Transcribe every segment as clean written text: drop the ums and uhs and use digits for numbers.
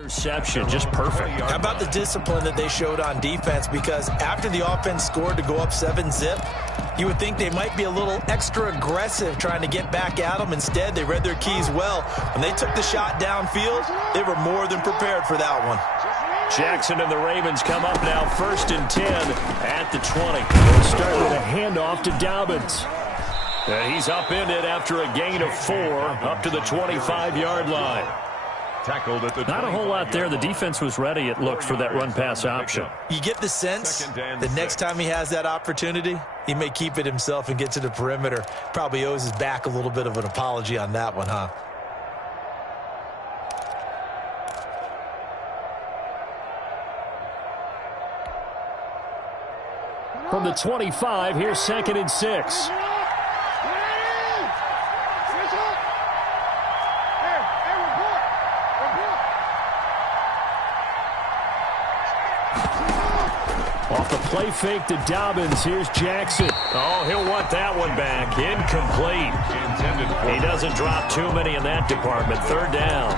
Interception, just perfect. How about the discipline that they showed on defense? Because after the offense scored to go up 7-zip, you would think they might be a little extra aggressive trying to get back at them. Instead, they read their keys well. When they took the shot downfield, they were more than prepared for that one. Jackson and the Ravens come up now 1st and 10 at the 20. They'll start with a handoff to Dobbins. And he's upended after a gain of 4 up to the 25-yard line. Tackled at the Not a whole lot there. The defense was ready, it looked, for that run-pass option. You get the sense that next time he has that opportunity, he may keep it himself and get to the perimeter. Probably owes his back a little bit of an apology on that one, huh? From the 25, here's 2nd and 6. Off the play fake to Dobbins. Here's Jackson. Oh, he'll want that one back. Incomplete. He doesn't drop too many in that department. 3rd down.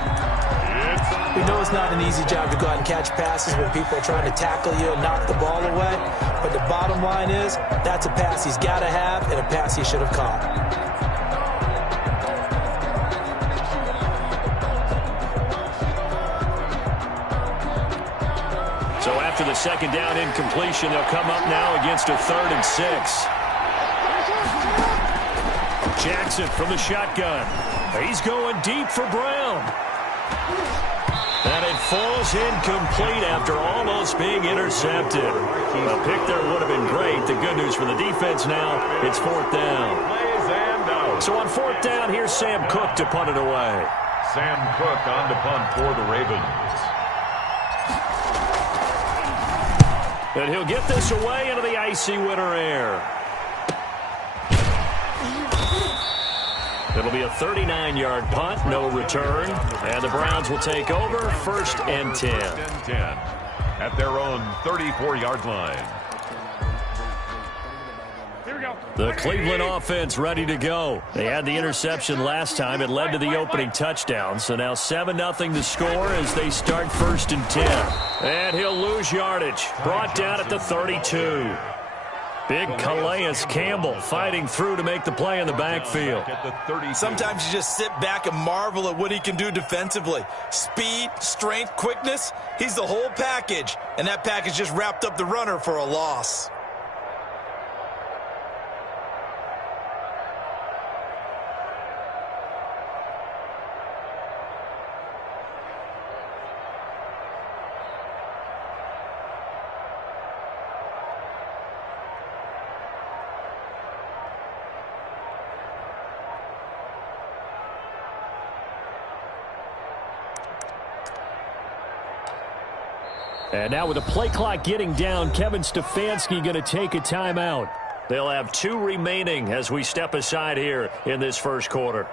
We know it's not an easy job to go out and catch passes when people are trying to tackle you and knock the ball away. But the bottom line is, that's a pass he's got to have and a pass he should have caught. So after the 2nd down incompletion, they'll come up now against a 3rd and 6. Jackson from the shotgun. He's going deep for Brown. And it falls incomplete after almost being intercepted. A pick there would have been great. The good news for the defense now, it's 4th down. So on 4th down, here's Sam Cook to punt it away. Sam Cook on to punt for the Ravens. And he'll get this away into the icy winter air. It'll be a 39-yard punt, no return. And the Browns will take over 1st and 10. At their own 34-yard line. The Cleveland offense ready to go. They had the interception last time. It led to the opening touchdown. So now 7-0 the score as they start 1st and 10. And he'll lose yardage. Brought down at the 32. Big Calais Campbell fighting through to make the play in the backfield. Sometimes you just sit back and marvel at what he can do defensively. Speed, strength, quickness. He's the whole package. And that package just wrapped up the runner for a loss. And now with the play clock getting down, Kevin Stefanski going to take a timeout. They'll have 2 remaining as we step aside here in this 1st quarter.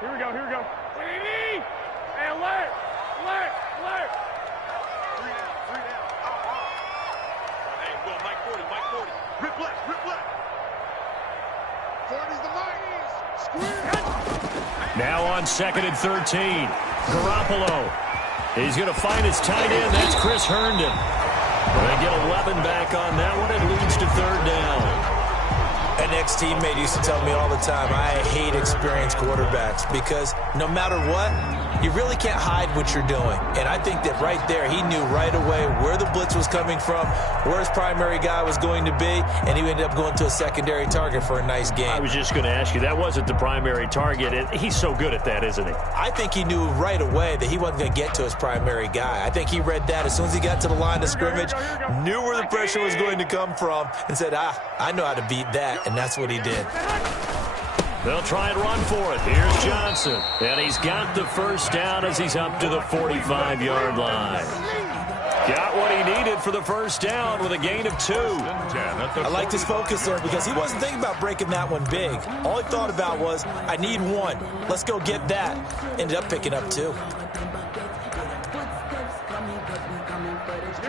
Here we go, here we go. Hey, alert! Alert! Alert! 3 down, 3 down. Hey, go, Mike 40, Mike 40. Rip left, rip left. 40's the Mike. Squeeze. Now on 2nd and 13. Garoppolo. He's going to find his tight end. That's Chris Herndon. They get 11 back on that one. It leads to 3rd down. An ex-teammate used to tell me all the time, I hate experienced quarterbacks because no matter what, you really can't hide what you're doing. And I think that right there, he knew right away where the blitz was coming from, where his primary guy was going to be, and he ended up going to a secondary target for a nice game. I was just going to ask you, that wasn't the primary target. He's so good at that, isn't he? I think he knew right away that he wasn't going to get to his primary guy. I think he read that as soon as he got to the line of scrimmage, knew where the pressure was going to come from, and said, I know how to beat that, and that's what he did. They'll try and run for it. Here's Johnson. And he's got the 1st down as he's up to the 45-yard line. Got what he needed it for the first down with a gain of 2. I liked his focus there because he wasn't thinking about breaking that one big. All he thought about was, I need 1. Let's go get that. Ended up picking up 2. Here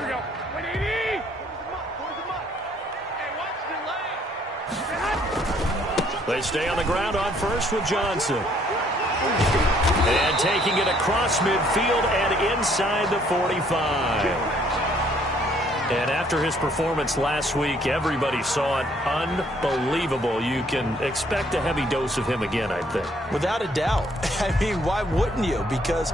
we go. 180. Hey, watch the lane. They stay on the ground on first with Johnson. And taking it across midfield and inside the 45. And after his performance last week, everybody saw it. Unbelievable. You can expect a heavy dose of him again, I think. Without a doubt. I mean, why wouldn't you? Because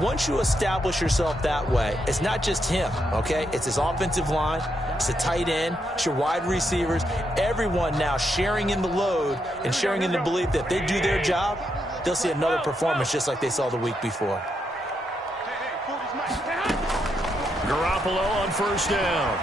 once you establish yourself that way, it's not just him, okay? It's his offensive line. It's the tight end. It's your wide receivers. Everyone now sharing in the load and sharing in the belief that if they do their job, they'll see another performance just like they saw the week before. Garoppolo on first down.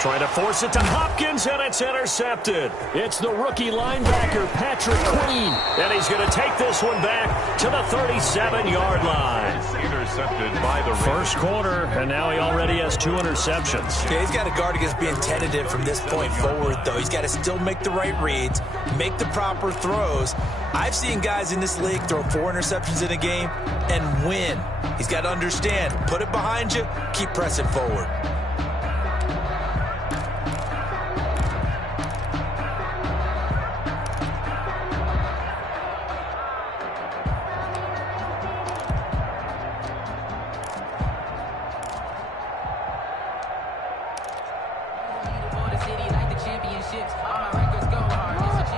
Trying to force it to Hopkins, and it's intercepted. It's the rookie linebacker, Patrick Queen. And he's going to take this one back to the 37-yard line. Intercepted by the first quarter, and now he already has 2 interceptions. Yeah, he's got to guard against being tentative from this point forward, though. He's got to still make the right reads, make the proper throws. I've seen guys in this league throw 4 interceptions in a game and win. He's got to understand, put it behind you, keep pressing forward.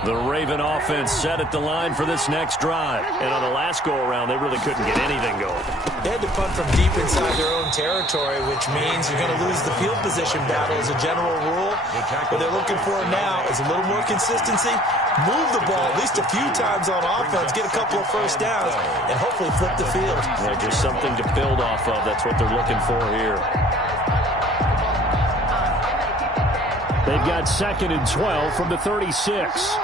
The Raven offense set at the line for this next drive. And on the last go-around, they really couldn't get anything going. They had to punt from deep inside their own territory, which means you're going to lose the field position battle as a general rule. What they're looking for now is a little more consistency, move the ball at least a few times on offense, get a couple of first downs, and hopefully flip the field. Yeah, just something to build off of. That's what they're looking for here. They've got 2nd and 12 from the 36.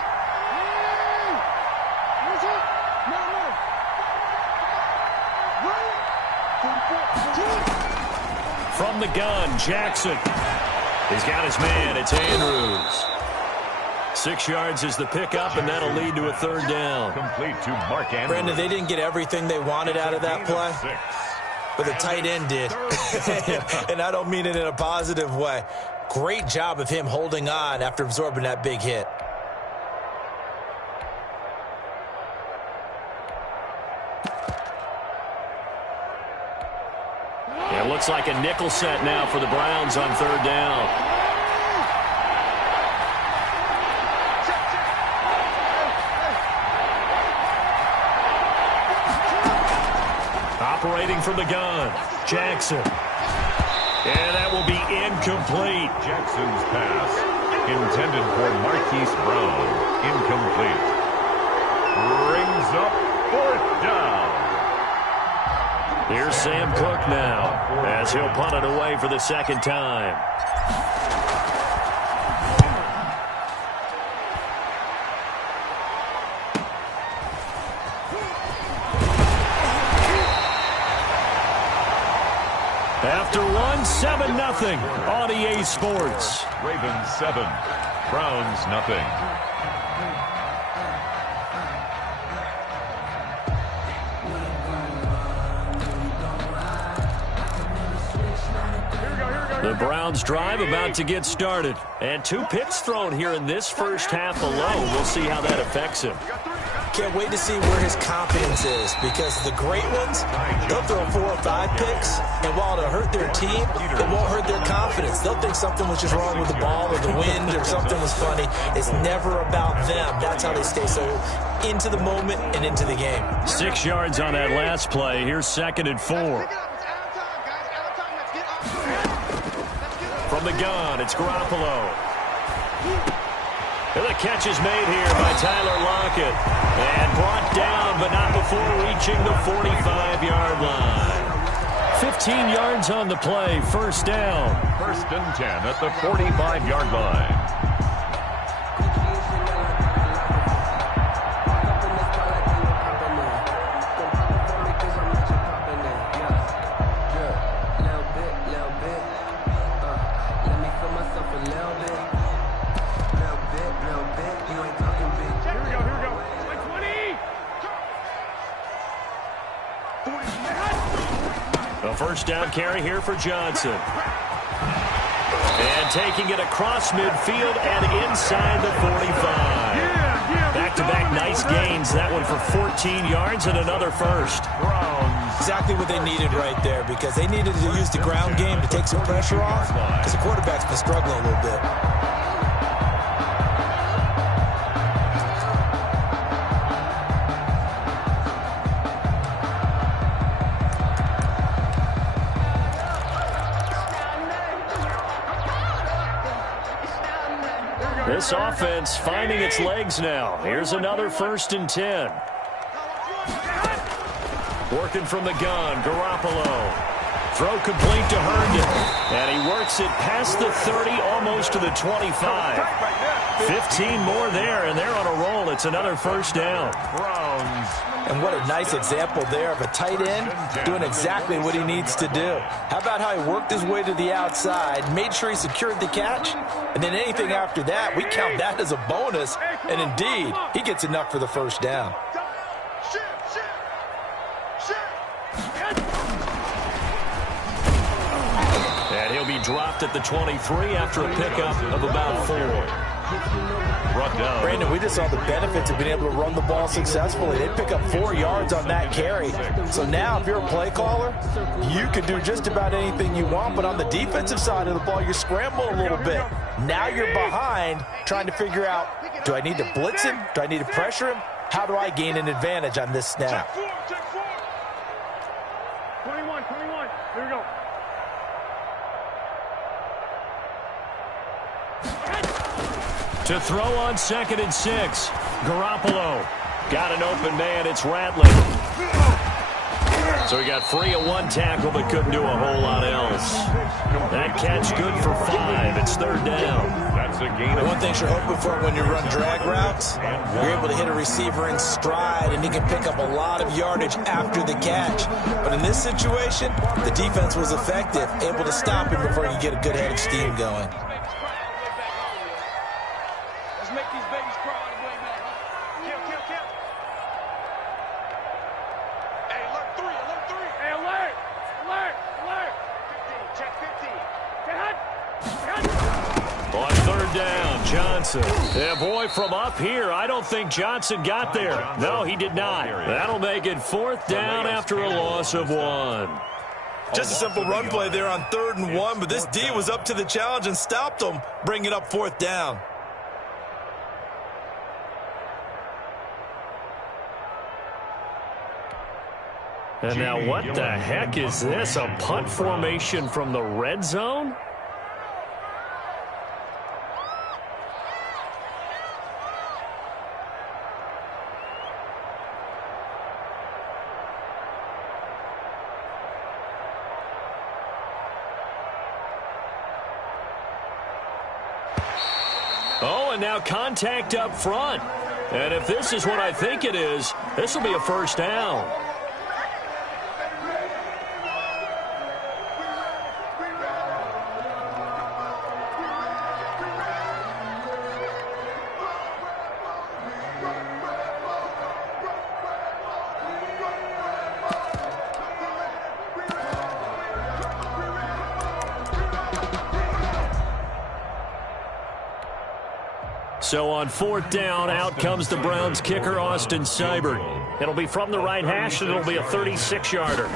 From the gun, Jackson. He's got his man. It's Andrews. 6 yards is the pickup, and that'll lead to a 3rd down. Complete to Mark Andrews. Brandon, they didn't get everything they wanted out of that play, but the tight end did. And I don't mean it in a positive way. Great job of him holding on after absorbing that big hit. It looks like a nickel set now for the Browns on 3rd down. Operating from the gun, Jackson. And that will be incomplete. Jackson's pass intended for Marquise Brown. Incomplete. Brings up 4th down. Here's Sam Cook now as he'll punt it away for the 2nd time. After 7-0 on EA Sports. Ravens 7, Browns nothing. The Browns drive about to get started. And 2 picks thrown here in this first half alone. We'll see how that affects him. Can't wait to see where his confidence is, because the great ones, they'll throw 4 or 5 picks, and while it'll hurt their team, it won't hurt their confidence. They'll think something was just wrong with the ball or the wind or something was funny. It's never about them. That's how they stay so into the moment and into the game. 6 yards on that last play. Here's 2nd and 4. From the gun, it's Garoppolo. And the catch is made here by Tyler Lockett. And brought down, but not before reaching the 45-yard line. 15 yards on the play, 1st down. 1st and 10 at the 45-yard line. So first down carry here for Johnson. And taking it across midfield and inside the 45. Back-to-back nice gains. That one for 14 yards and another first. Exactly what they needed right there, because they needed to use the ground game to take some pressure off, because the quarterback's been struggling a little bit. This offense finding its legs now. Here's another 1st and 10. Working from the gun, Garoppolo. Throw complete to Herndon. And he works it past the 30, almost to the 25. 15 more there, and they're on a roll. It's another 1st down. Browns. And what a nice example there of a tight end doing exactly what he needs to do. How about how he worked his way to the outside, made sure he secured the catch, and then anything after that, we count that as a bonus. And indeed, he gets enough for the 1st down. And he'll be dropped at the 23 after a pickup of about 4. Brandon, we just saw the benefits of being able to run the ball successfully. They pick up 4 yards on that carry. So now if you're a play caller, you can do just about anything you want. But on the defensive side of the ball, you're scrambling a little bit. Now you're behind trying to figure out, do I need to blitz him? Do I need to pressure him? How do I gain an advantage on this snap? 21. Here we go. To throw on 2nd and 6. Garoppolo. Got an open man. It's Rattling. So he got free of 1 tackle, but couldn't do a whole lot else. That catch good for 5. It's 3rd down. That's a gain of One thing you're hoping for when you run drag routes, you're able to hit a receiver in stride, and he can pick up a lot of yardage after the catch. But in this situation, the defense was effective, able to stop him before he could get a good head of steam going. Make these babies crawl all the way back. Kill. Hey, alert 3. Hey, alert. 15, check 15. On 3rd down, Johnson. Yeah, boy, from up here, I don't think Johnson got there. No, he did not. That'll make it 4th down after a loss of 1. Just a simple run play there on 3rd and 1, but this D was up to the challenge and stopped him, bringing up 4th down. And now what the heck is this? A punt formation from the red zone? Oh, and now contact up front. And if this is what I think it is, this will be a 1st down. So on 4th down, out comes the Browns kicker, Austin Seibert. It'll be from the right hash, and it'll be a 36-yarder.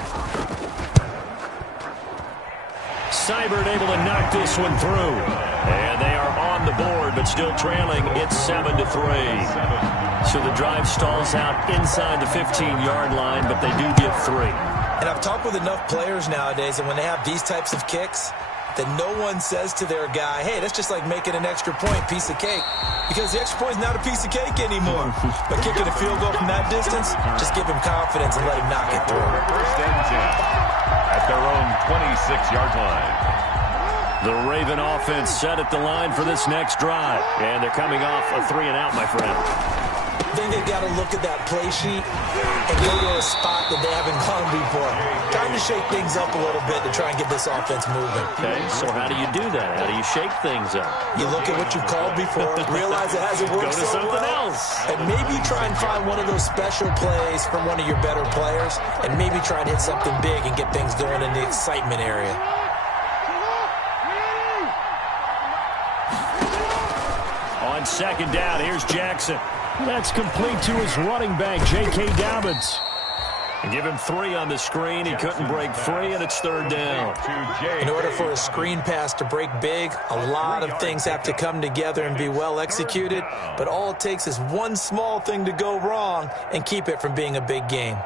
Seibert able to knock this one through. And they are on the board, but still trailing. It's 7-3. So the drive stalls out inside the 15-yard line, but they do get 3. And I've talked with enough players nowadays, and when they have these types of kicks, that no one says to their guy, hey, that's just like making an extra point, piece of cake. Because the extra point is not a piece of cake anymore. But kicking a field goal from that distance, just give him confidence and let him knock it through. 1st and 10 at their own 26-yard line. The Raven offense set at the line for this next drive. And they're coming off a 3-and-out, my friend. think they've got to look at that play sheet and go to a spot that they haven't gone before. Time to shake things up a little bit to try and get this offense moving. Okay, so how do you do that? How do you shake things up? You look at what you've called before, realize it hasn't worked Go to so something well, else. and maybe try and find one of those special plays from one of your better players, and maybe try and hit something big and get things going in the excitement area. On second down, here's Jackson. That's complete to his running back, J.K. Dobbins. Give him 3 on the screen. He couldn't break free, and it's third down. In order for a screen pass to break big, a lot of things have to come together and be well executed, but all it takes is one small thing to go wrong and keep it from being a big game.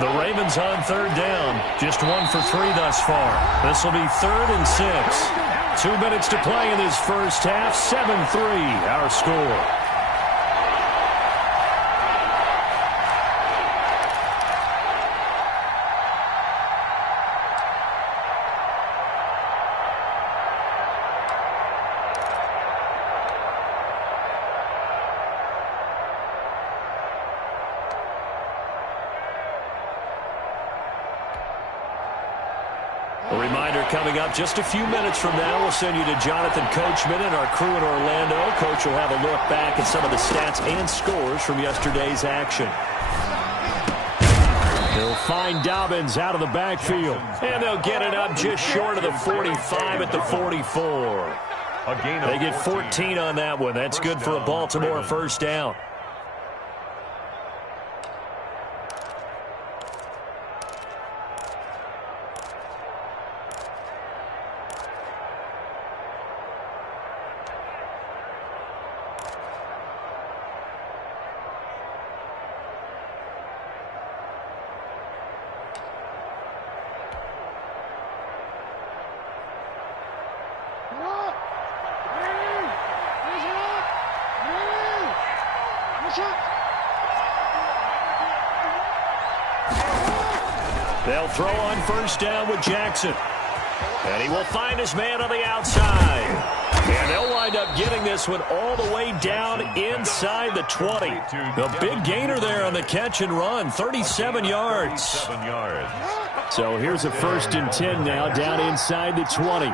The Ravens on third down. Just 1 for 3 thus far. This will be 3rd and 6. 2 minutes to play in this first half. 7-3 our score. A reminder coming up just a few minutes from now, we'll send you to Jonathan Coachman and our crew in Orlando. Coach will have a look back at some of the stats and scores from yesterday's action. He'll find Dobbins out of the backfield, and they'll get it up just short of the 45 at the 44. They get 14 on that one. That's good for a Baltimore first down. They'll throw on first down with Jackson. And he will find his man on the outside. And they'll wind up getting this one all the way down inside the 20. The big gainer there on the catch and run, 37 yards. So here's a 1st and 10 now, down inside the 20.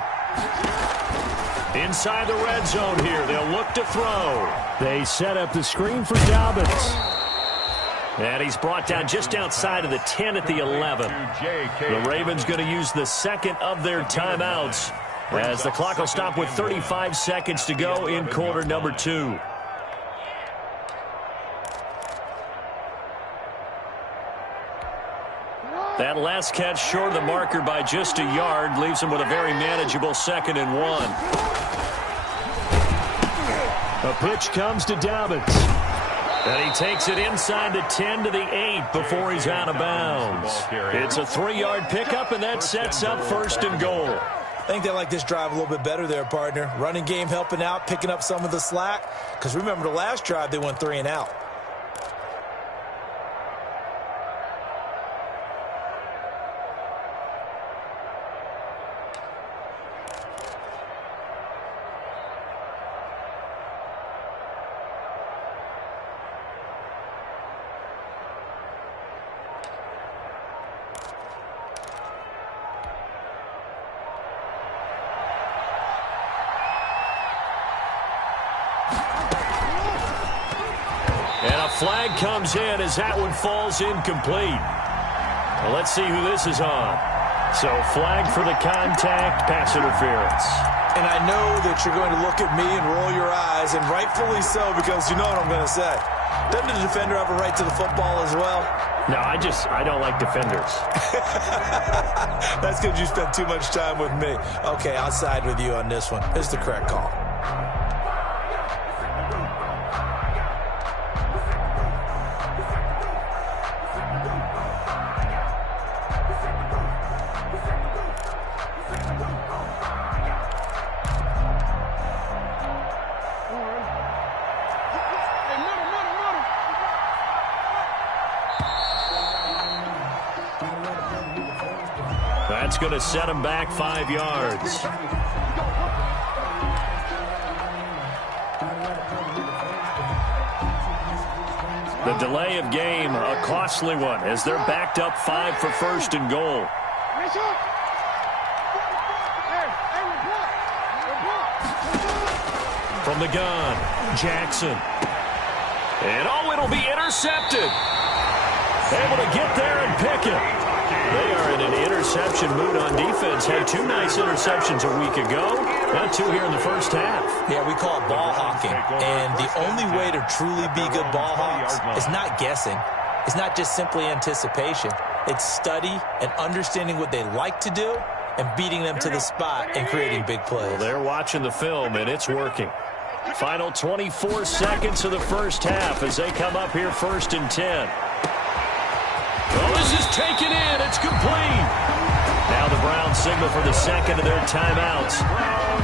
Inside the red zone here, they'll look to throw. They set up the screen for Dobbins. And he's brought down just outside of the 10 at the 11. The Ravens going to use the second of their timeouts as the clock will stop with 35 seconds to go in quarter number 2. That last catch short of the marker by just a yard leaves him with a very manageable 2nd and 1. A pitch comes to Dobbins. And he takes it inside the 10 to the 8 before he's out of bounds. It's a 3-yard pickup, and that sets up 1st and goal. I think they like this drive a little bit better there, partner. Running game helping out, picking up some of the slack. Because remember the last drive, they went 3 and out. Flag comes in as that one falls incomplete. Well, let's see who this is on. So flag for the contact, pass interference. And I know that you're going to look at me and roll your eyes, and rightfully so, because you know what I'm going to say. Doesn't the defender have a right to the football as well? No, I don't like defenders. That's because you spent too much time with me. Okay, I'll side with you on this one. It's the correct call. That's going to set him back 5 yards. The delay of game, a costly one, as they're backed up 5 for first and goal. From the gun, Jackson. And it'll be intercepted. Able to get there and pick it. They are in an interception mood on defense. Had 2 nice interceptions a week ago. Now 2 here in the first half. Yeah, we call it ball hawking. And the only way to truly be good ball hawks is not guessing. It's not just simply anticipation. It's study and understanding what they like to do and beating them to the spot and creating big plays. Well, they're watching the film, and it's working. Final 24 seconds of the first half as they come up here first and 10. Oh, this is taken in. It's complete. Now the Browns signal for the second of their timeouts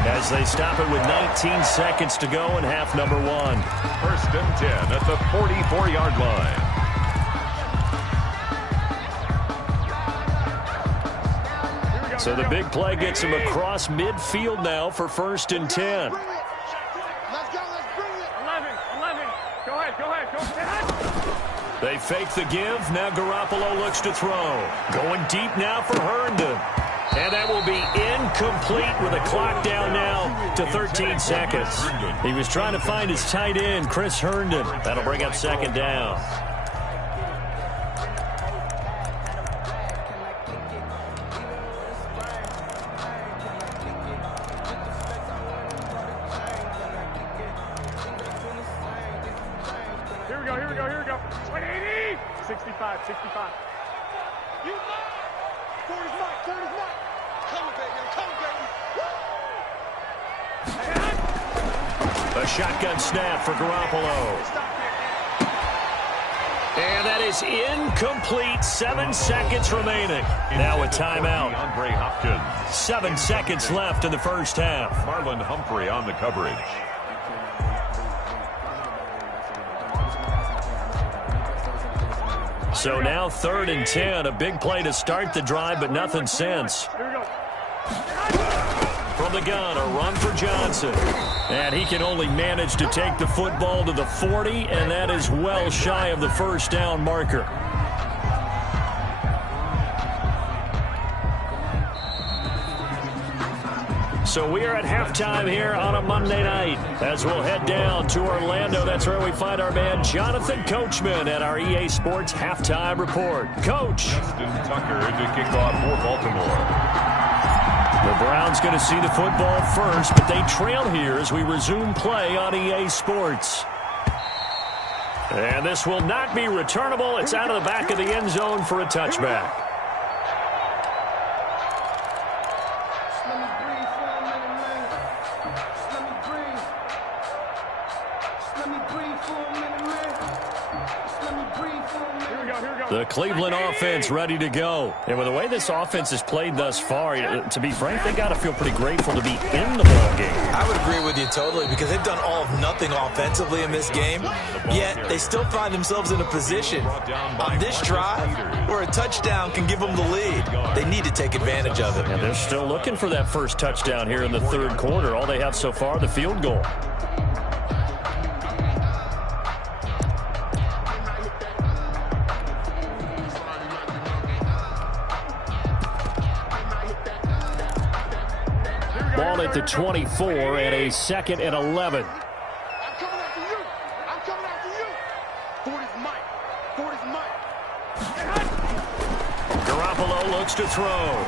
as they stop it with 19 seconds to go in half number 1. First and 10 at the 44-yard line. So the big play gets him across midfield now for first and 10. Let's go. Let's bring it. 11. Go ahead. They fake the give. Now Garoppolo looks to throw. Going deep now for Herndon. And that will be incomplete with a clock down now to 13 seconds. He was trying to find his tight end, Chris Herndon. That'll bring up second down. Here we go. 180. 65. You know. 40's Mike. Come on, baby. A shotgun snap for Garoppolo. And that is incomplete. 7 seconds remaining. Now a timeout. 7 seconds left in the first half. Marlon Humphrey on the coverage. So now 3rd and 10. A big play to start the drive, but nothing since. From the gun, a run for Johnson. And he can only manage to take the football to the 40, and that is well shy of the first down marker. So we are at halftime here on a Monday night as we'll head down to Orlando. That's where we find our man Jonathan Coachman at our EA Sports Halftime Report. Coach. Justin Tucker to kick off for Baltimore. The Browns going to see the football first, but they trail here as we resume play on EA Sports. And this will not be returnable. It's out of the back of the end zone for a touchback. The Cleveland offense ready to go. And with the way this offense has played thus far, to be frank, they got to feel pretty grateful to be in the ball game. I would agree with you totally because they've done all of nothing offensively in this game, yet they still find themselves in a position on this drive where a touchdown can give them the lead. They need to take advantage of it. And they're still looking for that first touchdown here in the third quarter. All they have so far, the field goal. Ball at the 24 and a 2nd and 11. I'm coming after you. 40's Mike. Garoppolo looks to throw.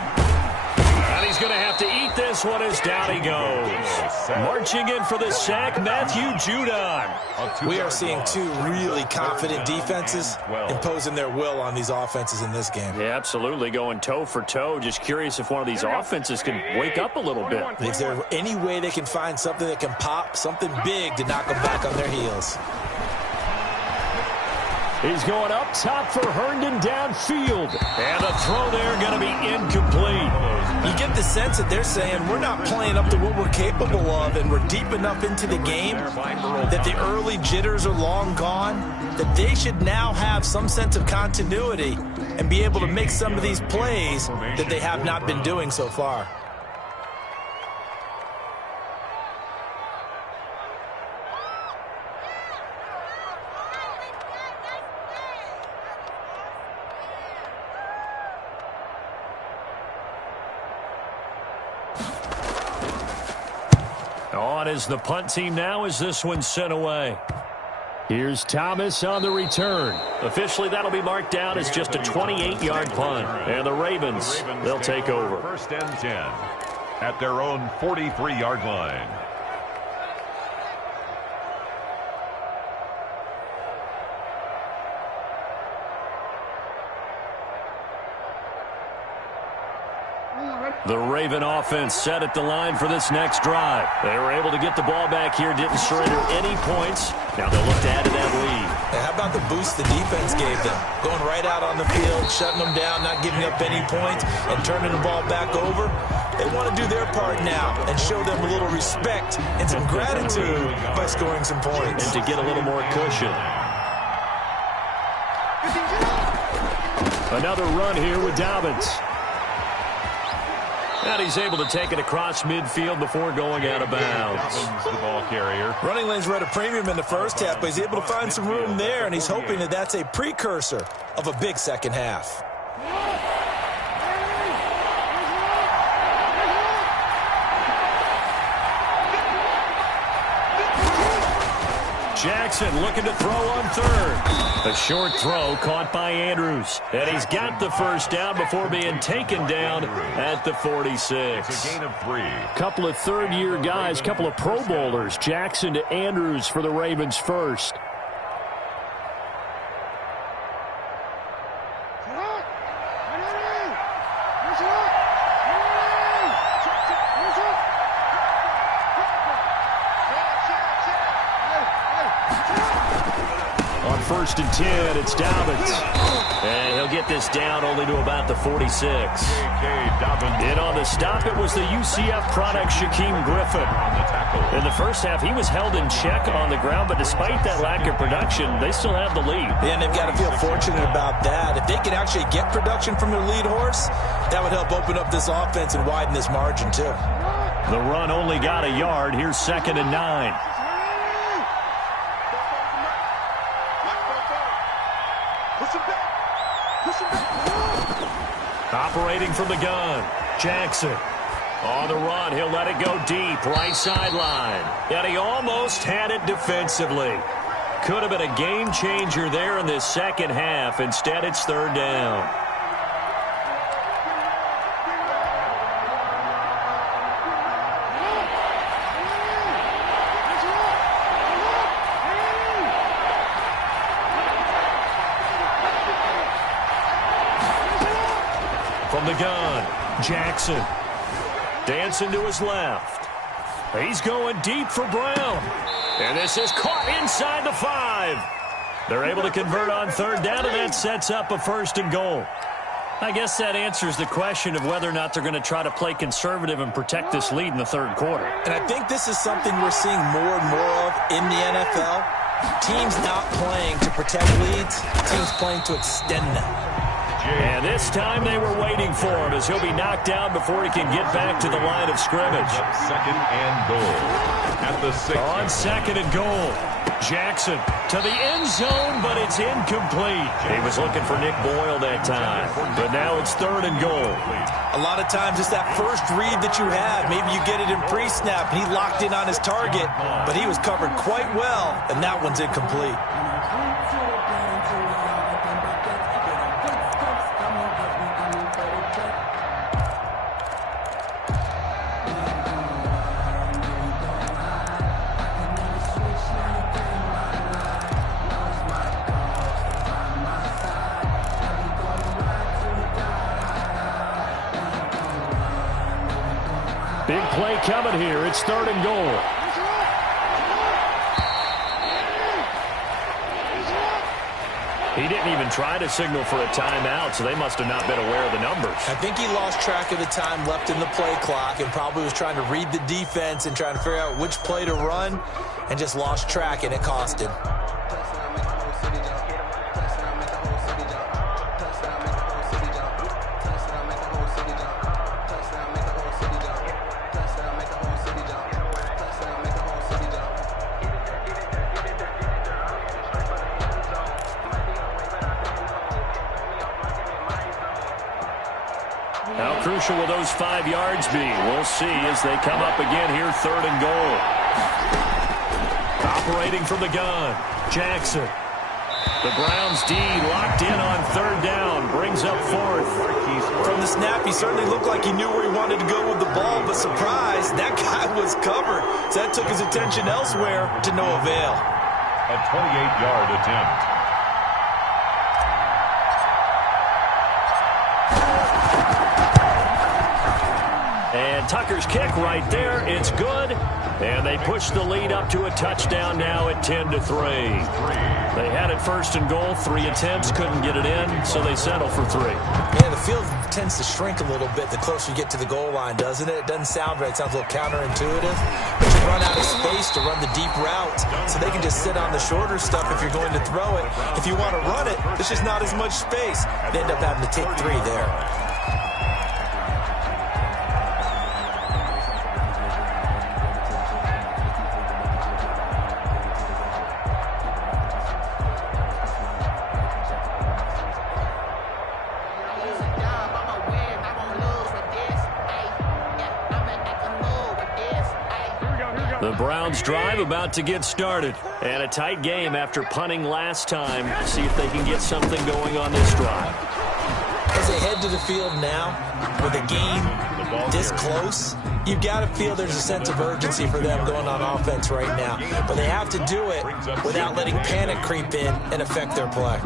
And he's going to have to eat this one as down he goes. Marching in for the sack, Matthew Judon. We are seeing 2 really confident defenses imposing their will on these offenses in this game. Yeah, absolutely, going toe for toe. Just curious if one of these offenses can wake up a little bit. If there's any way they can find something that can pop, something big to knock them back on their heels. He's going up top for Herndon downfield. And the throw there going to be incomplete. You get the sense that they're saying we're not playing up to what we're capable of, and we're deep enough into the game that the early jitters are long gone, that they should now have some sense of continuity and be able to make some of these plays that they have not been doing so far. On is the punt team now as this one's sent away. Here's Thomas on the return. Officially, that'll be marked down as just a 28-yard punt. And the Ravens, they'll take over. First and 10 at their own 43-yard line. The Raven offense set at the line for this next drive. They were able to get the ball back here, didn't surrender any points. Now they'll look to add to that lead. And how about the boost the defense gave them? Going right out on the field, shutting them down, not giving up any points, and turning the ball back over. They want to do their part now and show them a little respect and some gratitude by scoring some points. And to get a little more cushion. Another run here with Dobbins. And he's able to take it across midfield before going out of bounds. The ball carrier. Running lanes were at a premium in the first half, but he's able to find some room there, and he's hoping that that's a precursor of a big second half. Jackson looking to throw on third. A short throw caught by Andrews. And he's got the first down before being taken down at the 46. It's a gain of 3. Couple of third-year guys, couple of Pro Bowlers. Jackson to Andrews for the Ravens first. First and 10, it's Dobbins. And he'll get this down only to about the 46. And on the stop, it was the UCF product, Shaquem Griffin. In the first half, he was held in check on the ground, but despite that lack of production, they still have the lead. And they've got to feel fortunate about that. If they could actually get production from their lead horse, that would help open up this offense and widen this margin, too. The run only got a yard. Here's 2nd and 9. Operating from the gun, Jackson. On the run, he'll let it go deep, right sideline. And he almost had it defensively. Could have been a game changer there in this second half. Instead, it's 3rd down. From the gun, Jackson. Dancing to his left. He's going deep for Brown. And this is caught inside the 5. They're able to convert on 3rd down, and that sets up a 1st and goal. I guess that answers the question of whether or not they're going to try to play conservative and protect this lead in the 3rd quarter. And I think this is something we're seeing more and more of in the NFL. Teams not playing to protect leads, teams playing to extend them. And this time they were waiting for him as he'll be knocked down before he can get back to the line of scrimmage. 2nd and goal at the 6. On 2nd and goal, Jackson to the end zone, but it's incomplete. He was looking for Nick Boyle that time, but now it's 3rd and goal. A lot of times it's that first read that you have. Maybe you get it in pre-snap, and he locked in on his target, but he was covered quite well, and that one's incomplete. Big play coming here. It's 3rd and goal. He didn't even try to signal for a timeout, so they must have not been aware of the numbers. I think he lost track of the time left in the play clock and probably was trying to read the defense and trying to figure out which play to run and just lost track, and it cost him. How crucial will those 5 yards be? We'll see as they come up again here, 3rd and goal. Operating from the gun, Jackson. The Browns D locked in on 3rd down, brings up 4th. From the snap, he certainly looked like he knew where he wanted to go with the ball, but surprise, that guy was covered. So that took his attention elsewhere to no avail. A 28-yard attempt. And Tucker's kick right there. It's good. And they push the lead up to a touchdown now at 10-3. They had it 1st and goal. 3 attempts, couldn't get it in, so they settle for 3. Yeah, the field tends to shrink a little bit the closer you get to the goal line, doesn't it? It doesn't sound right. It sounds a little counterintuitive. But you run out of space to run the deep route, so they can just sit on the shorter stuff if you're going to throw it. If you want to run it, there's just not as much space. They end up having to take 3 there. The Browns drive about to get started. And a tight game after punting last time. See if they can get something going on this drive. As they head to the field now, with a game this close, you've got to feel there's a sense of urgency for them going on offense right now. But they have to do it without letting panic creep in and affect their play.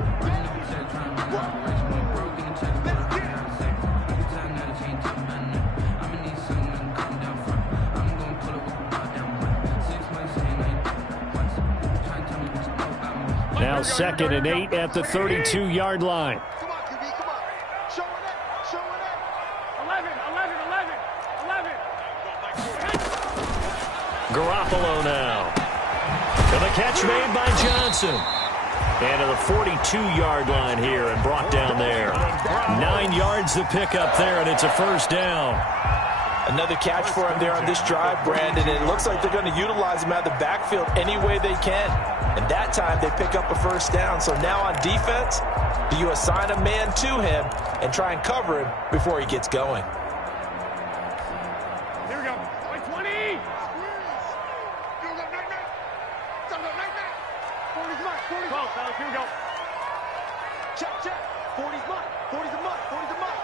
Now 2nd and 8 at the 32-yard line. Come on, QB, come on. Show it up, show it up. 11. Garoppolo now. And the catch made by Johnson. And to the 42-yard line here and brought down there. 9 yards to pick up there, and it's a 1st down. Another catch for him there on this drive, Brandon, and it looks like they're going to utilize him out of the backfield any way they can. And that time they pick up a 1st down. So now on defense, do you assign a man to him and try and cover him before he gets going? Here we go. 20. 40's mine. 40's mine. Fellas, here we go. Check. 40's mine. 40's a mine. 40's a mine.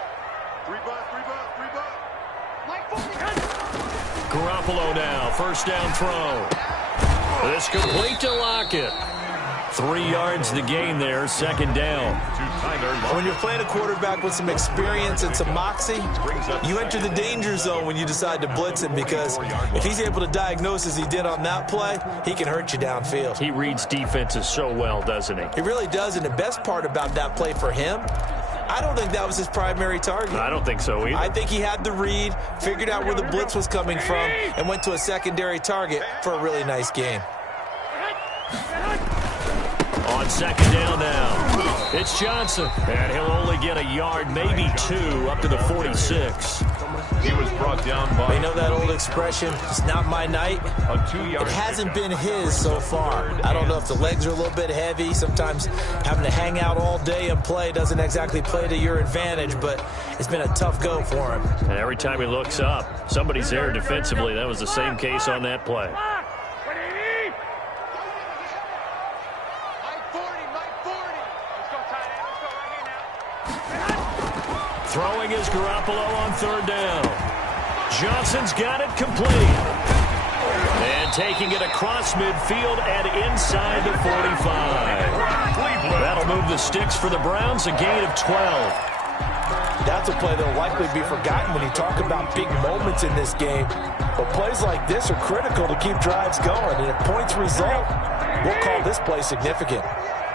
3 bucks. Garoppolo now, 1st down throw. This complete to Lockett. 3 yards to gain there, 2nd down. When you're playing a quarterback with some experience and some moxie, you enter the danger zone when you decide to blitz him, because if he's able to diagnose as he did on that play, he can hurt you downfield. He reads defenses so well, doesn't he? He really does, and the best part about that play for him, I don't think that was his primary target. I don't think so either. I think he had the read, figured out where the blitz was coming from, and went to a secondary target for a really nice gain. On 2nd down now, it's Johnson. And he'll only get a yard, maybe 2, up to the 46. He was brought down by... You know that old expression, it's not my night? A 2-yard... It hasn't been his so far. I don't know if the legs are a little bit heavy. Sometimes having to hang out all day and play doesn't exactly play to your advantage, but it's been a tough go for him. And every time he looks up, somebody's there defensively. That was the same case on that play. Throwing is Garoppolo on 3rd down. Johnson's got it complete. And taking it across midfield and inside the 45. That'll move the sticks for the Browns, a gain of 12. That's a play that'll likely be forgotten when you talk about big moments in this game. But plays like this are critical to keep drives going. And if points result, we'll call this play significant.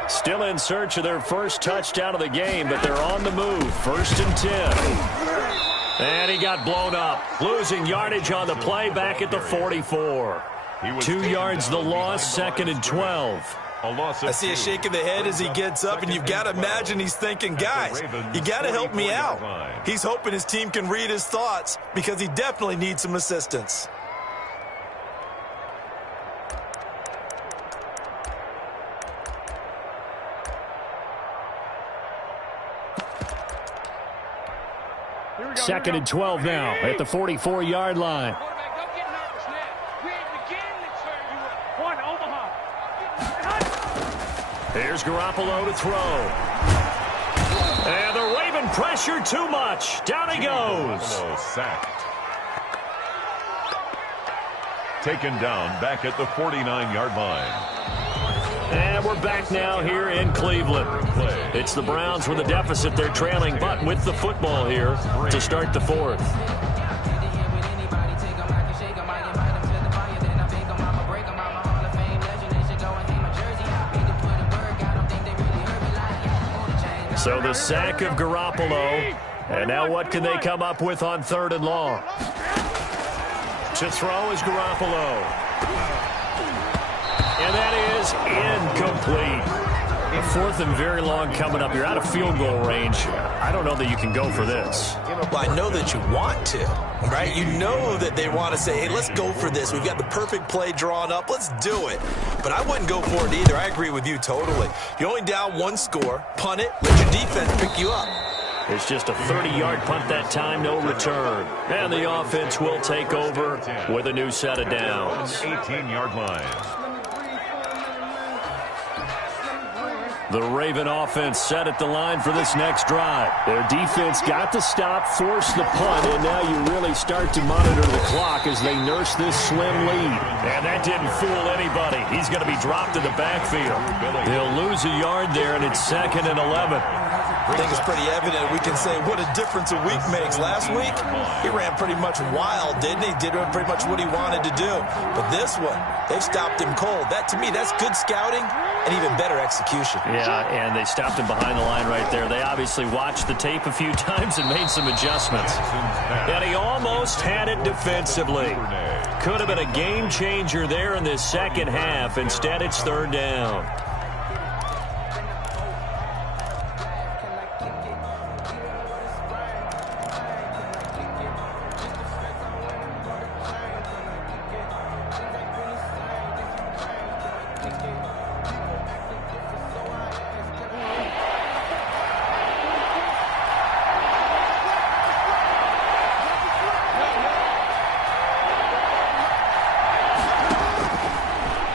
Still in search of their first touchdown of the game, but they're on the move. 1st and 10. And he got blown up. Losing yardage on the play back at the 44. 2 yards the loss, 2nd and 12. I see a shake of the head as he gets up, and you've got to imagine he's thinking, guys, you got to help me out. He's hoping his team can read his thoughts because he definitely needs some assistance. Second and 12 now at the 44-yard line. Here's Garoppolo to throw. And the Raven pressure too much. Down he goes. Sacked. Taken down back at the 49-yard line. And we're back now here in Cleveland. It's the Browns with a deficit. They're trailing, but with the football here to start the 4th. So the sack of Garoppolo. And now what can they come up with on 3rd and long? To throw is Garoppolo. And that is incomplete. A 4th and very long coming up. You're out of field goal range. I don't know that you can go for this. Well, I know that you want to, right? You know that they want to say, hey, let's go for this. We've got the perfect play drawn up. Let's do it. But I wouldn't go for it either. I agree with you totally. You're only down 1 score. Punt it. Let your defense pick you up. It's just a 30-yard punt that time, no return. And the offense will take over with a new set of downs. 18-yard line. The Raven offense set at the line for this next drive. Their defense got the stop, forced the punt, and now you really start to monitor the clock as they nurse this slim lead. And that didn't fool anybody. He's going to be dropped in the backfield. They'll lose a yard there, and it's 2nd and 11. I think it's pretty evident. We can say what a difference a week makes. Last week, he ran pretty much wild, didn't he? Did pretty much what he wanted to do. But this one, they've stopped him cold. That, to me, that's good scouting and even better execution. Yeah, and they stopped him behind the line right there. They obviously watched the tape a few times and made some adjustments. And he almost had it defensively. Could have been a game changer there in this second half. Instead, it's 3rd down.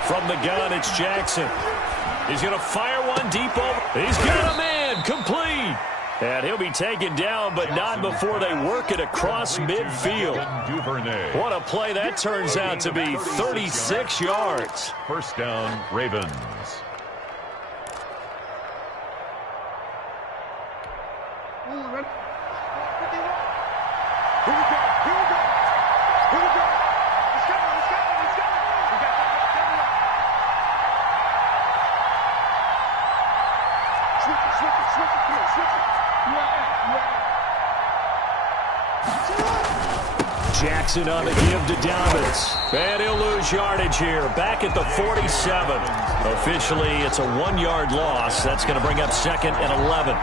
From the gun, it's Jackson. He's going to fire one deep over. He's got a man, complete. And he'll be taken down, but not before they work it across midfield. What a play that turns out to be, 36 yards. 1st down, Ravens. Jackson on the give to Dobbins. And he'll lose yardage here. Back at the 47. Officially, it's a 1-yard loss. That's going to bring up 2nd and 11.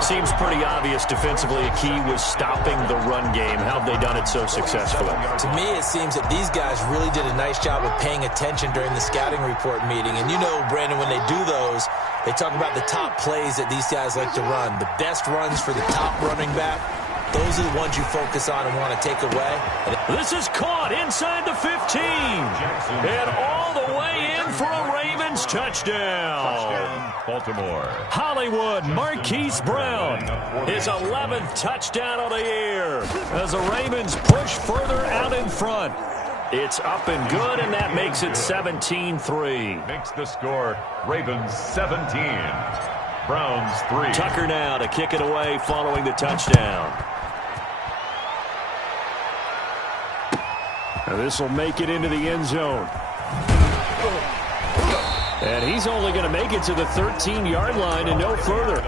Seems pretty obvious defensively a key was stopping the run game. How have they done it so successfully? To me, it seems that these guys really did a nice job of paying attention during the scouting report meeting. And you know, Brandon, when they do those, they talk about the top plays that these guys like to run. The best runs for the top running back. Those are the ones you focus on and want to take away. This is caught inside the 15. And all the way in for a Ravens touchdown. Baltimore. Hollywood Marquise Brown. His 11th touchdown of the year. As the Ravens push further out in front. It's up and good, and that makes it 17-3. Makes the score Ravens 17. Browns 3. Tucker now to kick it away following the touchdown. Now this will make it into the end zone. And he's only going to make it to the 13-yard line and no further.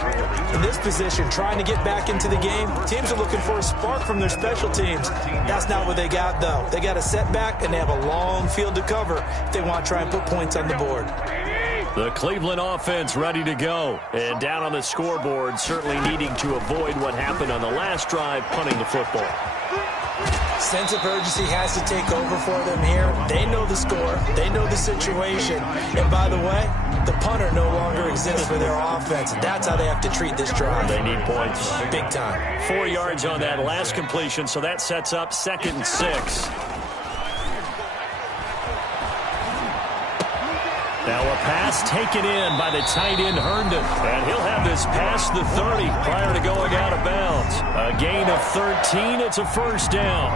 In this position, trying to get back into the game, teams are looking for a spark from their special teams. That's not what they got, though. They got a setback, and they have a long field to cover if they want to try and put points on the board. The Cleveland offense ready to go. And down on the scoreboard, certainly needing to avoid what happened on the last drive, punting the football. Sense of urgency has to take over for them here. They know the score. They know the situation. And by the way, the punter no longer exists for their offense. That's how they have to treat this drive. They need points. Big time. 4 yards on that last completion, so that sets up 2nd and 6. Now a pass taken in by the tight end Herndon. And he'll have this past the 30 prior to going out of bounds. A gain of 13. It's a first down.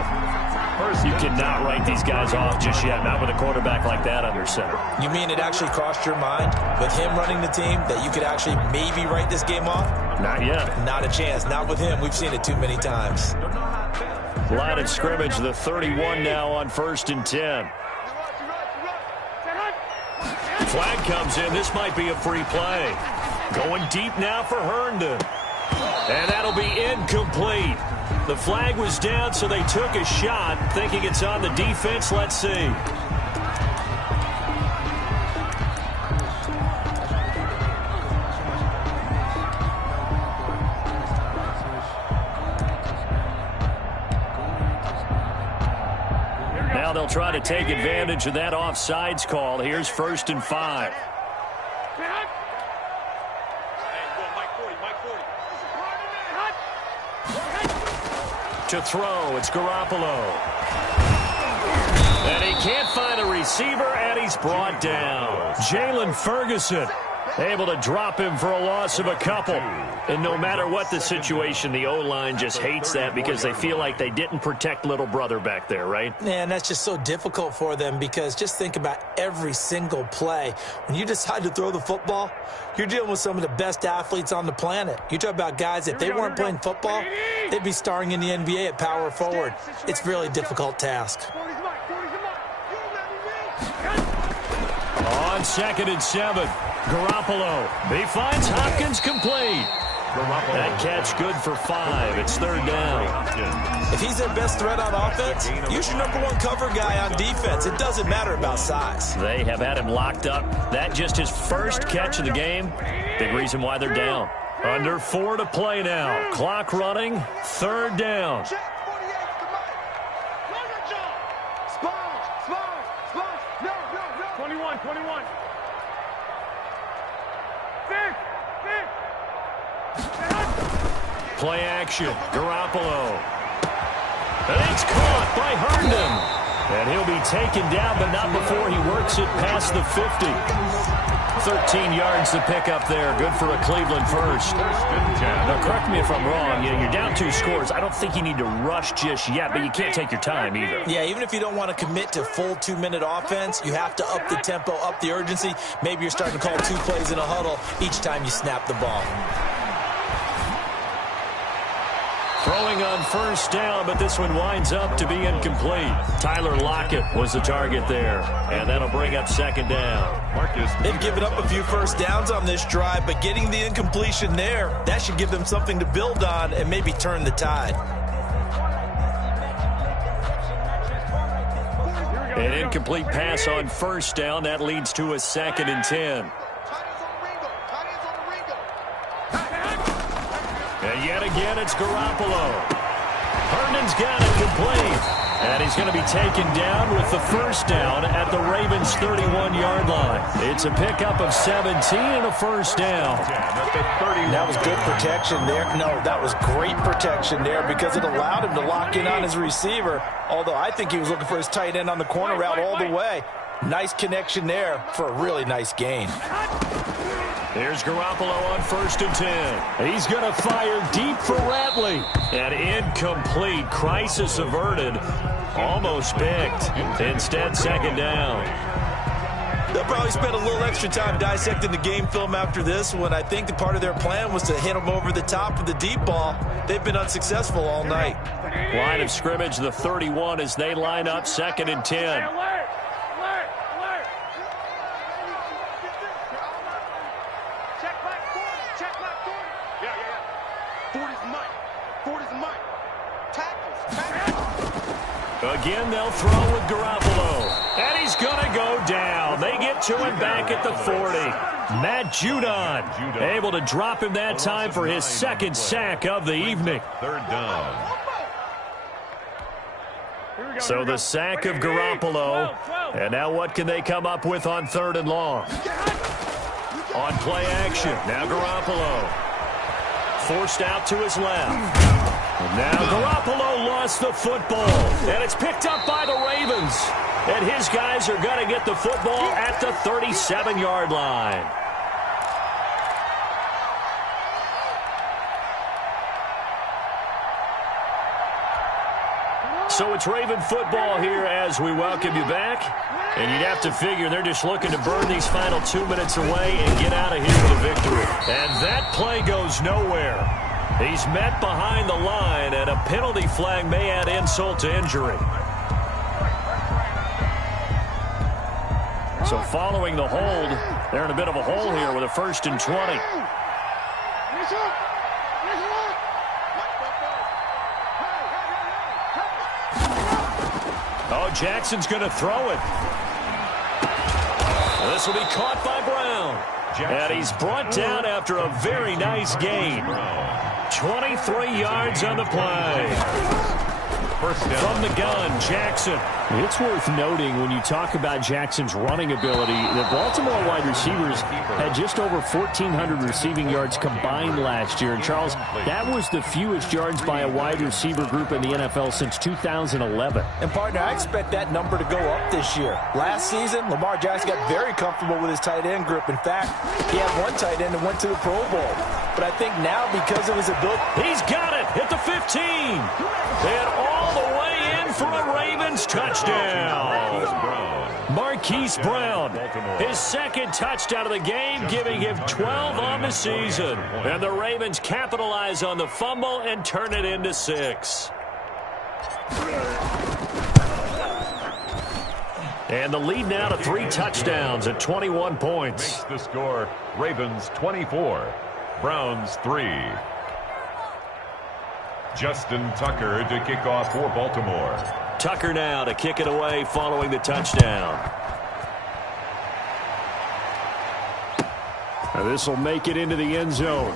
You cannot write these guys off just yet, not with a quarterback like that under center. You mean it actually crossed your mind with him running the team that you could actually maybe write this game off? Not yet. Not a chance. Not with him. We've seen it too many times. Line of scrimmage, the 31 now on 1st and 10. Flag comes in. This might be a free play. Going deep now for Herndon. And that'll be incomplete. The flag was down, so they took a shot, thinking it's on the defense. Let's see. Now they'll try to take advantage of that offsides call. Here's 1st and 5. To throw, it's Garoppolo. And he can't find a receiver, and he's brought down. Jalen Ferguson able to drop him for a loss of a couple. And no matter what the situation, the O-line just hates that because they feel like they didn't protect little brother back there, right? Man, that's just so difficult for them because just think about every single play. When you decide to throw the football, you're dealing with some of the best athletes on the planet. You talk about guys, if they weren't playing football, they'd be starring in the NBA at power forward. It's a really difficult task. On 2nd and 7, Garoppolo. He finds Hopkins complete. That catch good for 5. It's 3rd down. If he's their best threat on offense, use your #1 cover guy on defense. It doesn't matter about size. They have had him locked up. That just his first catch of the game. Big reason why they're down. Under 4 to play now. Clock running. 3rd down. Play action. Garoppolo. And it's caught by Herndon. And he'll be taken down, but not before he works it past the 50. 13 yards to pick up there. Good for a Cleveland first. Now, correct me if I'm wrong. You're down 2 scores. I don't think you need to rush just yet, but you can't take your time either. Yeah, even if you don't want to commit to full 2-minute offense, you have to up the tempo, up the urgency. Maybe you're starting to call 2 plays in a huddle each time you snap the ball. Throwing on 1st down, but this one winds up to be incomplete. Tyler Lockett was the target there, and that'll bring up 2nd down. They've given up a few first downs on this drive, but getting the incompletion there, that should give them something to build on and maybe turn the tide. An incomplete pass on 1st down. That leads to a 2nd and 10. And yet again, it's Garoppolo. Herndon's got it complete. And he's going to be taken down with the 1st down at the Ravens' 31-yard line. It's a pickup of 17 and a 1st down. That was good protection there. No, that was great protection there because it allowed him to lock in on his receiver. Although I think he was looking for his tight end on the corner route all the way. Nice connection there for a really nice gain. Here's Garoppolo on 1st and 10. He's going to fire deep for Ratley. And incomplete. Crisis averted. Almost picked. Instead, 2nd down. They'll probably spend a little extra time dissecting the game film after this one. I think the part of their plan was to hit him over the top with the deep ball. They've been unsuccessful all night. Line of scrimmage, the 31 as they line up 2nd and 10. Check back, 40. Yeah. 40's Mike. 40's Mike. Tackles. Again, they'll throw with Garoppolo. And he's going to go down. They get to him back at the 40. Matt Judon able to drop him that time for his second sack of the evening. Third down. So the sack of Garoppolo. And now what can they come up with on 3rd and long? On play action. Now Garoppolo. Forced out to his left. And now Garoppolo lost the football. And it's picked up by the Ravens. And his guys are going to get the football at the 37-yard line. So it's Raven football here as we welcome you back. And you'd have to figure they're just looking to burn these final 2 minutes away and get out of here with a victory. And that play goes nowhere. He's met behind the line, and a penalty flag may add insult to injury. So following the hold, they're in a bit of a hole here with a 1st and 20. Oh, Jackson's going to throw it. This will be caught by Brown. And he's brought down after a very nice gain. 23 yards on the play. From the gun, Jackson. It's worth noting when you talk about Jackson's running ability, the Baltimore wide receivers had just over 1,400 receiving yards combined last year. And, Charles, that was the fewest yards by a wide receiver group in the NFL since 2011. And, partner, I expect that number to go up this year. Last season, Lamar Jackson got very comfortable with his tight end group. In fact, he had one tight end that went to the Pro Bowl. But I think now, because of his ability... He's got it at the 15. And all the way in for a Ravens touchdown. Marquise Brown, his second touchdown of the game, giving him 12 on the season. And the Ravens capitalize on the fumble and turn it into 6. And the lead now to 3 touchdowns at 21 points. Makes the score Ravens 24, Browns 3. Justin Tucker to kick off for Baltimore. Tucker now to kick it away following the touchdown. This will make it into the end zone.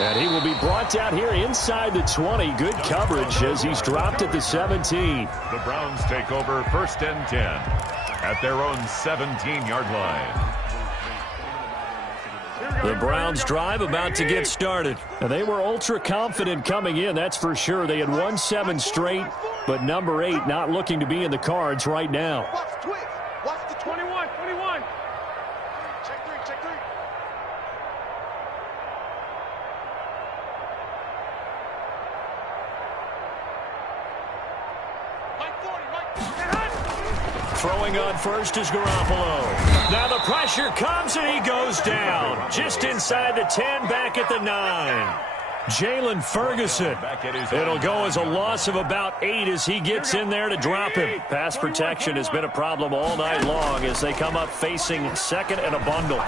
And he will be brought down here inside the 20. Good coverage as he's dropped at the 17. The Browns take over 1st and 10 at their own 17-yard line. The Browns drive about to get started. And they were ultra confident coming in, that's for sure. They had won 7 straight, but number 8 not looking to be in the cards right now. Watch the 21. Check 3. Throwing on first is Garoppolo. Now the pressure comes and he goes down. Just inside the 10, back at the 9. Jalen Ferguson. It'll go as a loss of about 8 as he gets in there to drop him. Pass protection has been a problem all night long as they come up facing 2nd and a bundle.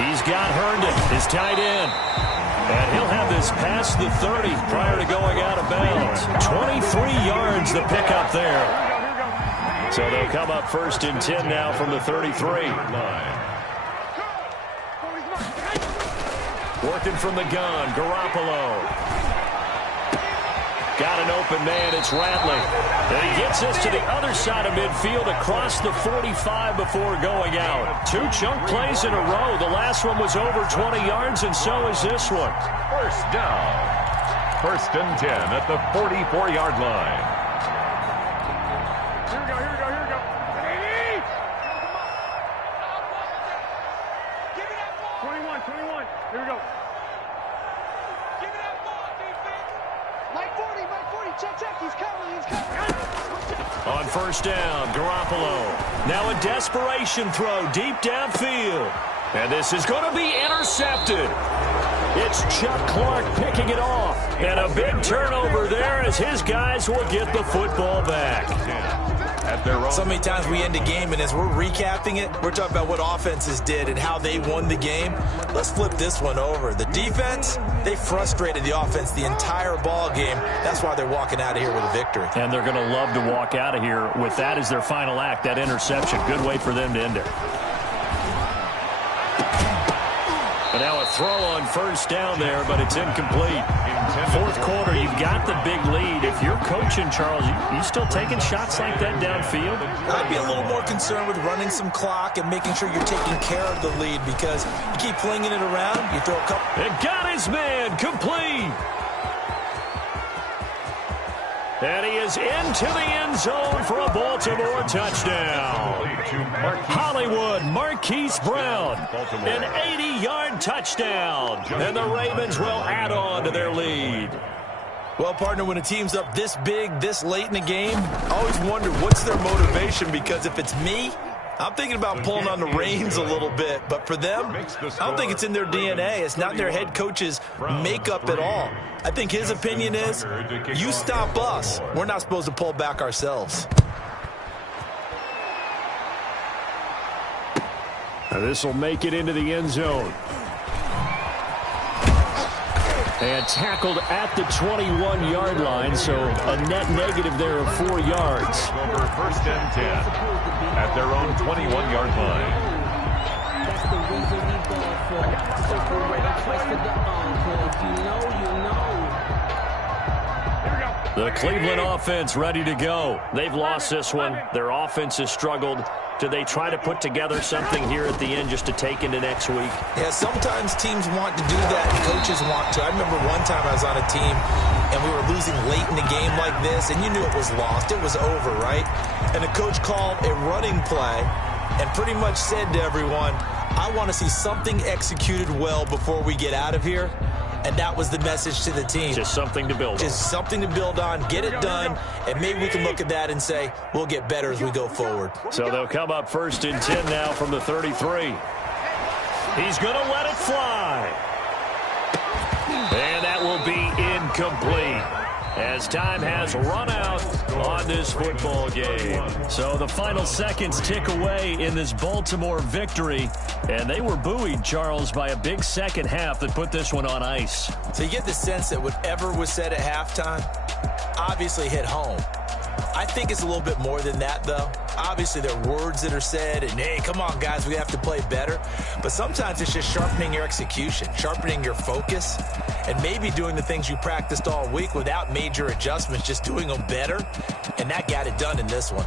He's got Herndon, his tight end. And he'll have this past the 30 prior to going out of bounds. 23 yards the pickup there. So they'll come up 1st and 10 now from the 33. Working from the gun, Garoppolo. Got an open man, it's Radley. And he gets us to the other side of midfield across the 45 before going out. 2 chunk plays in a row. The last one was over 20 yards, and so is this one. First down. 1st and 10 at the 44-yard line. Here we go. 21. Here we go. Give me that ball, defense. Mike 40. Check. He's covering. On 1st down, Garoppolo. Now a desperation throw deep downfield. And this is going to be intercepted. It's Chuck Clark picking it off. And a big turnover there as his guys will get the football back. at their own. So many times we end a game, and as we're recapping it, we're talking about what offenses did and how they won the game. Let's flip this one over. The defense, they frustrated the offense the entire ball game. That's why they're walking out of here with a victory. And they're going to love to walk out of here with that as their final act, that interception. Good way for them to end it. And now a throw on first down there, but it's incomplete. Fourth quarter, you've got the big lead. If you're coaching, Charles, you still taking shots like that downfield? I'd be a little more concerned with running some clock and making sure you're taking care of the lead, because you keep flinging it around, you throw a couple. And got his man, complete. And he is into the end zone for a Baltimore touchdown. Hollywood Marquise Brown, an 80-yard touchdown. And the Ravens will add on to their lead. Well, partner, when a team's up this big, this late in the game, I always wonder what's their motivation, because if it's me, I'm thinking about pulling on the reins a little bit. But for them, I don't think it's in their DNA. It's not in their head coach's makeup at all. I think his opinion is, you stop us, we're not supposed to pull back ourselves. Now this will make it into the end zone. And tackled at the 21-yard line, so a net negative there of 4 yards. Over first and 10 at their own 21-yard line. That's the reason we ball for. Circle right twice for the encore. You know. The Cleveland offense ready to go. They've lost this one. Their offense has struggled. Do they try to put together something here at the end just to take into next week? Yeah, sometimes teams want to do that and coaches want to. I remember one time I was on a team and we were losing late in the game like this, and you knew it was lost. It was over, right? And the coach called a running play and pretty much said to everyone, I want to see something executed well before we get out of here. And that was the message to the team. Just something to build on. Just something to build on, get it done, and maybe we can look at that and say, we'll get better as we go forward. So they'll come up first and 10 now from the 33. He's going to let it fly. And that will be incomplete, as time has run out on this football game. So the final seconds tick away in this Baltimore victory. And they were buoyed, Charles, by a big second half that put this one on ice. So you get the sense that whatever was said at halftime obviously hit home. I think it's a little bit more than that, though. Obviously, there are words that are said, and, hey, come on, guys, we have to play better. But sometimes it's just sharpening your execution, sharpening your focus, and maybe doing the things you practiced all week without major adjustments, just doing them better. And that got it done in this one.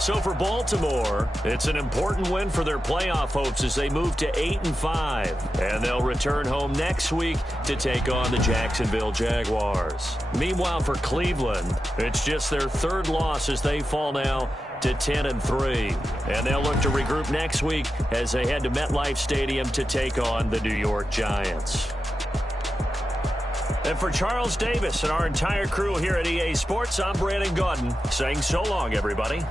So for Baltimore, it's an important win for their playoff hopes as they move to 8-5. And they'll return home next week to take on the Jacksonville Jaguars. Meanwhile, for Cleveland, it's just their third loss as they fall now to 10-3. And they'll look to regroup next week as they head to MetLife Stadium to take on the New York Giants. And for Charles Davis and our entire crew here at EA Sports, I'm Brandon Gaudin saying so long, everybody.